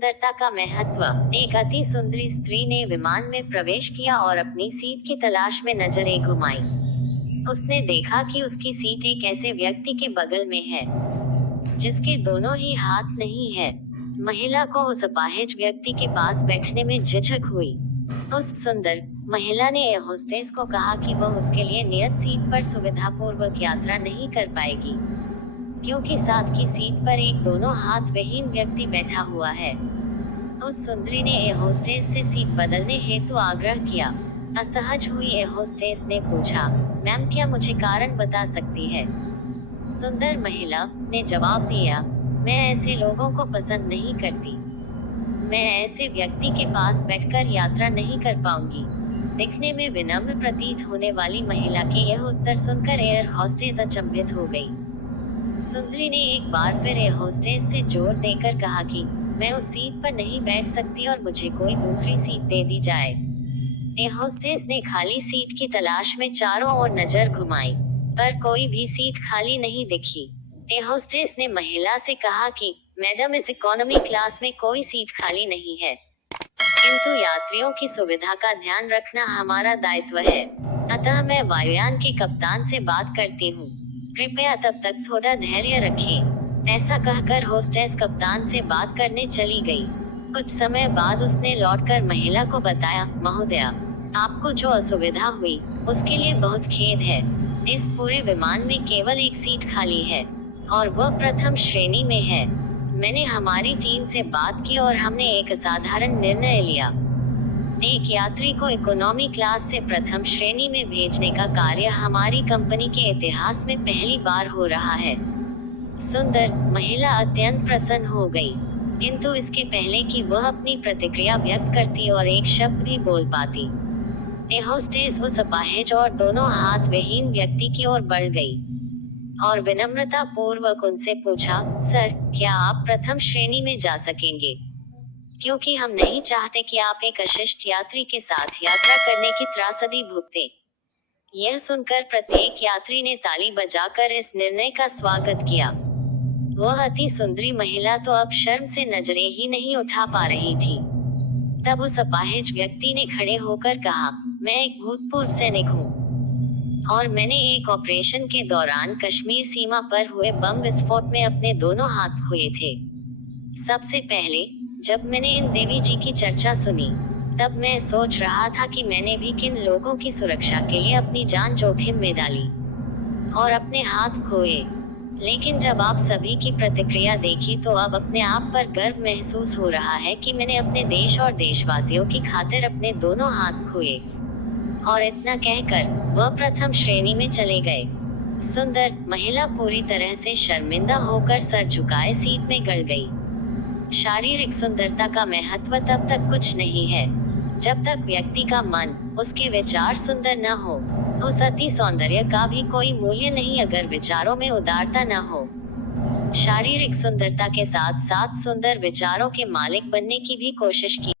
सुंदरता का महत्व। एक अति सुंदरी स्त्री ने विमान में प्रवेश किया और अपनी सीट की तलाश में नजरें घुमाई। उसने देखा कि उसकी सीट एक ऐसे व्यक्ति के बगल में है जिसके दोनों ही हाथ नहीं है। महिला को उस अपाहिज व्यक्ति के पास बैठने में झिझक हुई। उस सुंदर महिला ने एयर होस्टेस को कहा कि वह उसके लिए नियत सीट पर सुविधापूर्वक यात्रा नहीं कर पाएगी, क्योंकि साथ की सीट पर एक दोनों हाथ विहीन व्यक्ति बैठा हुआ है। उस सुंदरी ने एयर होस्टेस से सीट बदलने हेतु आग्रह किया। असहज हुई एयर होस्टेस ने पूछा, मैम क्या मुझे कारण बता सकती है? सुंदर महिला ने जवाब दिया, मैं ऐसे लोगों को पसंद नहीं करती। मैं ऐसे व्यक्ति के पास बैठकर यात्रा नहीं कर पाऊंगी। दिखने में विनम्र प्रतीत होने वाली महिला के यह उत्तर सुनकर एयर होस्टेस अचंभित हो गई। सुंदरी ने एक बार फिर एयर होस्टेस से जोर देकर कहा कि मैं उस सीट पर नहीं बैठ सकती और मुझे कोई दूसरी सीट दे दी जाए। एयर होस्टेस ने खाली सीट की तलाश में चारों ओर नजर घुमाई, पर कोई भी सीट खाली नहीं दिखी। एयर होस्टेस ने महिला से कहा कि मैडम, इस इकोनॉमी क्लास में कोई सीट खाली नहीं है, किंतु यात्रियों की सुविधा का ध्यान रखना हमारा दायित्व है। अतः मैं वायुयान के कप्तान से बात करती हूँ, कृपया तब तक थोड़ा धैर्य रखें। ऐसा कहकर होस्टेस कप्तान से बात करने चली गई। कुछ समय बाद उसने लौटकर महिला को बताया, महोदया, आपको जो असुविधा हुई उसके लिए बहुत खेद है। इस पूरे विमान में केवल एक सीट खाली है और वह प्रथम श्रेणी में है। मैंने हमारी टीम से बात की और हमने एक असाधारण निर्णय लिया। एक यात्री को इकोनॉमी क्लास से प्रथम श्रेणी में भेजने का कार्य हमारी कंपनी के इतिहास में पहली बार हो रहा है। सुंदर महिला अत्यंत प्रसन्न हो गई, किंतु इसके पहले कि वह अपनी प्रतिक्रिया व्यक्त करती और एक शब्द भी बोल पाती, एयर होस्टेस उस अपाहिज और दोनों हाथ विहीन व्यक्ति की ओर बढ़ गई और विनम्रता पूर्वक उनसे पूछा, सर, क्या आप प्रथम श्रेणी में जा सकेंगे? क्योंकि हम नहीं चाहते कि आप एक अशिष्ट यात्री के साथ यात्रा करने की त्रासदी भुगतें। यह सुनकर प्रत्येक यात्री ने ताली बजाकर इस निर्णय का स्वागत किया। वह अति सुंदरी महिला तो अब शर्म से नजरें ही नहीं उठा पा रही थी। तब उस अपाहिज व्यक्ति ने खड़े होकर कहा, मैं एक भूतपूर्व सैनिक हूँ और मैंने एक ऑपरेशन के दौरान कश्मीर सीमा पर हुए बम विस्फोट में अपने दोनों हाथ खोए थे। सबसे पहले जब मैंने इन देवी जी की चर्चा सुनी, तब मैं सोच रहा था कि मैंने भी किन लोगों की सुरक्षा के लिए अपनी जान जोखिम में डाली और अपने हाथ खोए। लेकिन जब आप सभी की प्रतिक्रिया देखी तो अब अपने आप पर गर्व महसूस हो रहा है कि मैंने अपने देश और देशवासियों की खातिर अपने दोनों हाथ खोए। और इतना कहकर वह प्रथम श्रेणी में चले गए। सुंदर महिला पूरी तरह से शर्मिंदा होकर सर झुकाए सीट में गड़ गई। शारीरिक सुंदरता का महत्व तब तक कुछ नहीं है जब तक व्यक्ति का मन, उसके विचार सुंदर न हो। उस अति सौंदर्य का भी कोई मूल्य नहीं अगर विचारों में उदारता न हो। शारीरिक सुंदरता के साथ साथ सुंदर विचारों के मालिक बनने की भी कोशिश की।